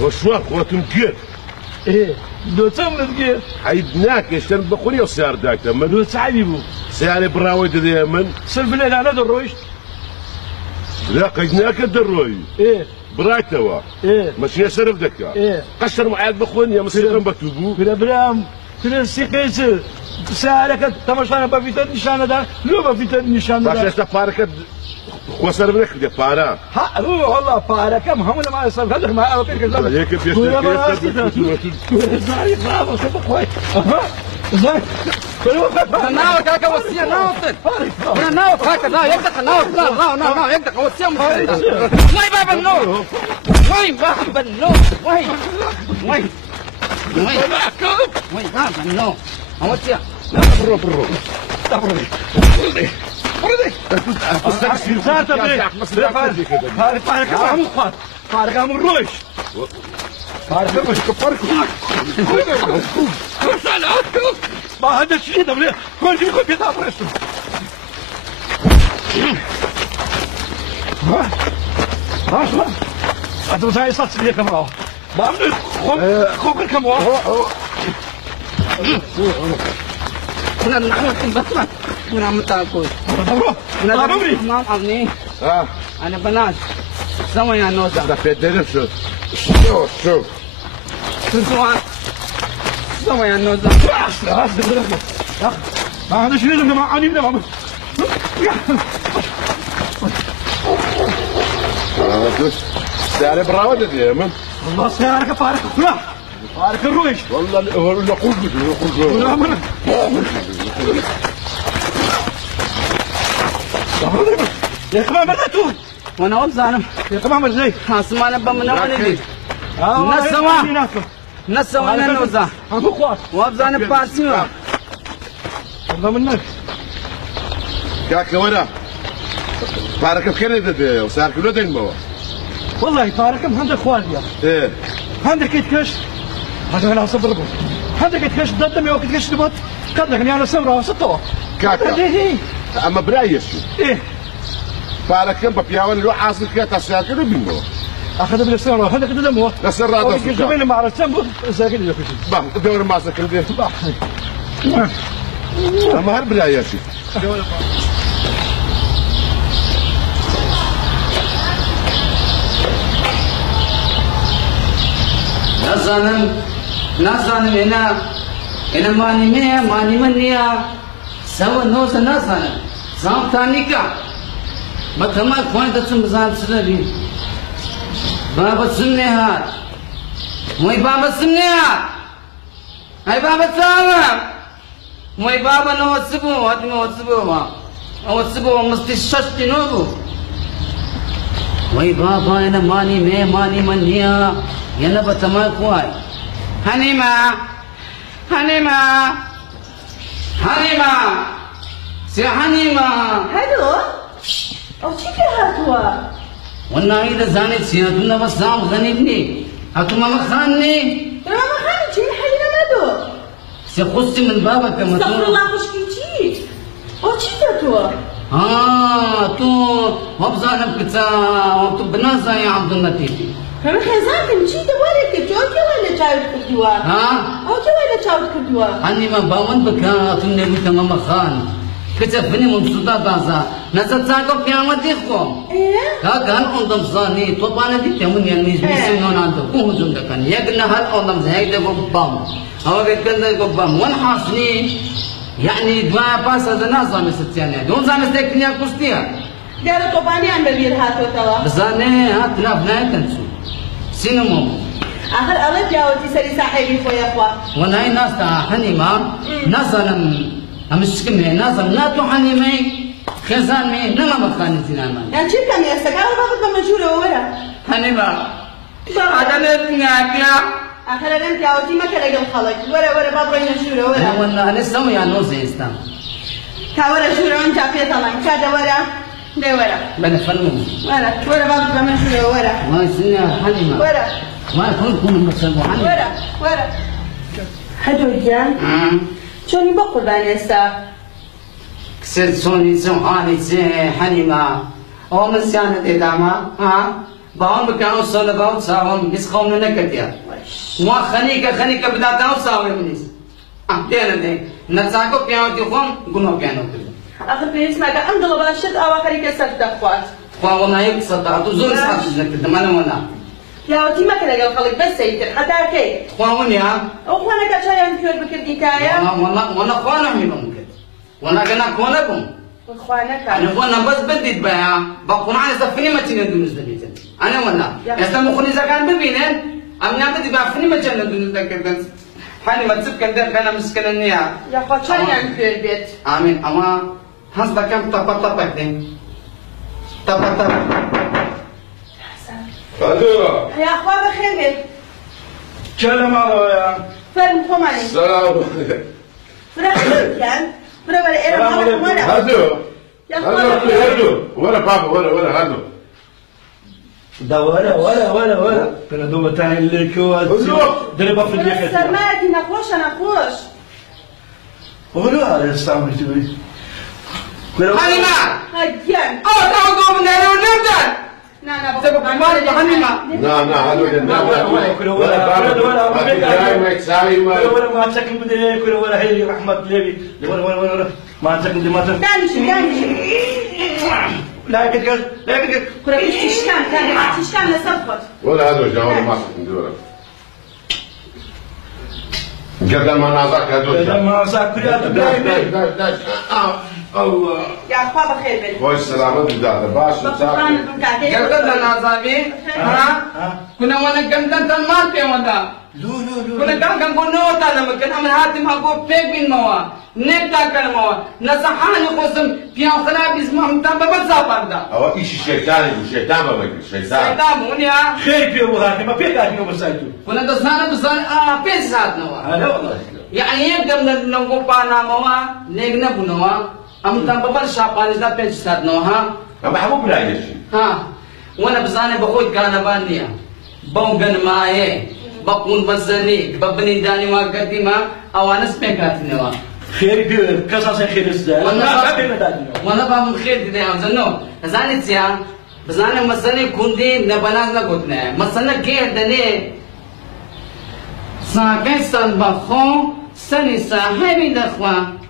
وشوان خواتم جيت ايه دو تم تجير عيدناك اشتن بخوني وسيار داك تمن دو تعبي بو سياري براوي دي من سلف الليل على درويش لا قيدناك الدروي ايه براي توا ايه ماشي يسرف دكا ايه قشر معاد بخون يا مسيرن بكتبو كلا برام كلا سيقيس سالك تمشانا بفيتت نشانه دا لو بفيتت نشانه باش دا استا بارك وسر بك دي بارا ها روح والله بارك محمد ما يصير خليك ما اوكي كذا هيك بيشتكي زاي برافو شوف اخوي زاي ناو كاكا وسيا ناوتن انا ناو كاكا لا يقدر ناو لا يقدر وسيا وين باب النور وين باب النور وين باب النور وسيا برو فارق من الروش ما هذا الشيء ده ليه كل شيء يكون كده برسم ها هذا زي صوت ليه كمان بعمل خوك كمان انا بسمع انا عم تاكل انا ما عمني انا بنات سوي يا نوزا ده بيدرس شو سوي يا نوزا هذا شيء لازم معاني بلا بعمل سياري براوي دي من والله سيارك فارق فارق الرويش والله نقول يا كمان بدأتوا وانا اقول زعلم يا كمان ازاي اسمع نبا من اول دي نسوا انا نوزا هم اخوات وابزان باسيو والله منك كاكا ولا بارك بكندا دي وصار كله دين بوا والله فارق عندك اخوات يا ايه عندك يتكش هذا انا اصبر بك عندك يتكش ضد ما يتكش تبط قد لك انا سمره وسطه كاكا اما برايش ايه بارك كم بياول لو حاصل كده تساكن بينو اخذ بالسنه هذا كده دموه بس الرادة جبين ما عرفت سمو ساكن لك باه دور ما ساكن دي اما هل برايش نازانم انا ماني منيا سوى نوز نازانم زام تانيكا ما تمام خوان تسم زام سلبي بابا سنها موي بابا سنها هاي بابا سامم موي بابا نوسبو هات نوسبو ما نوسبو مستششتي نوبو موي بابا انا ماني منيا يلا بتمام خوان هنيمة سي هنيمة هلو او چی که هاتوا والله إذا زانت سيادنا بسام غنيبني هاتو ماما خانني ماما خاني چی حینا ندو سيخصي من بابك كما استغفر الله خشكي چی او چی تاتوا تو وبزانم كتا وبتو بنازا يا عبد اللطيف كما خزانتم چی تو ولی که جوكي ولا چاوت کردوا او چی ولا چاوت کردوا هني ما باون بكا تنلي تماما خان كتبني مبسوطة بازا نزل تاكو قيامتي خو كان عندهم صاني طبعا دي تمن يعني بيسمون عنده كم زند كان يقنا هل عندهم زي ده بام هو بيتكلم ده بام وين حاصني يعني دوا باس هذا ناس زمان ستيانه دون زمان تكنيا كوستيا قالوا طبعا عم ببير هاتوا توا بزاني هات نافنا تنسو سينما آخر الله جاوتي سري صاحبي خويا اخوا وناي ناس تاحني ما ناس امسكم نازم ناتو حنيمي خزان مي نما مكان زينان يعني شو كان يستك أول ما بدنا مشهورة ورا حنيمة هذا نتنياكيا آخر أنا أنت عاوتي ما كلا قل خلق ورا بابا مشهورة ورا أنا والله أنا سوي يا نوزي استام كورا شهورة وأنت عفية طلع كذا ورا ده ورا بنفنم ورا بابا مشهورة ورا ما يسني حنيمة ورا ما يكون كون مسلم حنيمة ورا حدو جان شوني بقول بان استا كسر سوني سمحاني سي حنيمة أو من سيانة إدامة باون بکانو سال باو ساوم بس خوم نکتیا ما خنیکه بداتاو ساوم نیس احتیانا ده نتساکو پیانو خوم گنو پیانو کرد آخر پلیس مگه اندلو باشد آخری که سرت خوات خواه ونا یک صداتو زور ساتش نکرد من ونا يا وتي ما كان قال خليك بس يتر حتى كي خواه ونیا او خوانا كشاي انكر بكردي كايا وانا خوانا ميلون كد وانا كنا كونا بوم خوانا كان انا وانا بس بديت بها بقول انا سفني ما تشين دونس دبيت انا وانا استم خوني زكان ببينن امنا بدي بافني ما تشين دونس دكدن حالي ما تسب كان كان مسكن النيا يا خوانا انكر بيت امين اما هاس بكم تطبطب دين تطبطب هذا يا اخوان بخير كلام على يا فرم خماني السلام فرم كان فرم الإيران هذا يا اخوان هذا ولا بابا ولا هذا ده ولا كنا دوما تاني اللي كوات دربا في اليخت سمعتي نخوش ولا على السامر تبي حليمة هجان تعقوا من هنا ونبدأ لا سبب عمارة حليمة لا هذا ولا ما تسكن بدي ولا هي رحمة ليبي ولا ما تسكن دي ما تسكن دانش لا كده كنا بتشتان كان بتشتان لسفر ولا هذا جواب ما سكن قدام ما نازك هذا ما ساكل الله يا اخوان بخير بيت خوش سلامة بدأت باش بطلان بنكاكي قلت لنا زابي كنا وانا قمت المال في ودا كنا كان كنا ودا لما كنا من هاتي ما هو بيك من موا نبتا كان موا نصحاني قسم في خلا باسمه متام بزافر دا أو إيش الشيطان ما بيجي الشيطان مونيا خير في وهاتي ما بيك أجنو بسايتو كنا دسانا بيس ساعت نوا هلا والله يعني يبدأ من نقول بانا موا نجنا بنوا أمتى ببر شاپانيز دا پنج سات نو ها أما حبوب لا يجي ها وانا بزاني بخوت كان بانديا بونغن مايه بقون بزني ببني داني ما قديما اوانس بيكاتنوا خير في كاسا خير الزال وانا بام خير دي ام زنو زاني تيا بزاني مسني كوندي نبناز نغوتنا مسنا كير دني ساكن سان بخون سني صاحبي دخوا